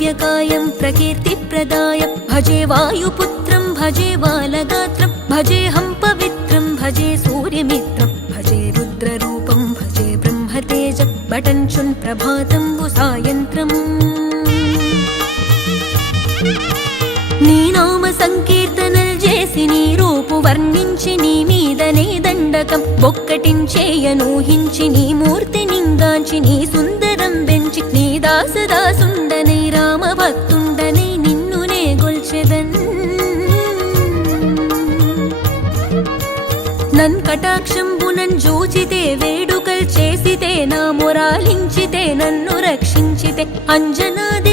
दिव्यकायं प्रकीर्तिप्रदाय भजे वायुपुत्रं भजे बालगात्रं भजेऽहं पवित्रं भजे सूर्यमित्रं भजे रुद्ररूपं भजे ब्रह्मतेजं बटञ्चुन् प्रभातं सायन्त्रम् నీ నామ సంకీర్తనలు చేసి నీ రూపు వర్ణించి నీ మీదనే దండకం ఒక్కటించేయనూహించి నీ మూర్తి నింగాంచి నీ సుందరం పెంచి నీ దాసదాసుండనై రామభక్తుండనై నిన్నునే గొల్చెదన్ నన్ కటాక్షంబునన్ జూచితే వేడుకల్ చేసితే నా మొరాలించితే నన్ను రక్షించితే అంజనాది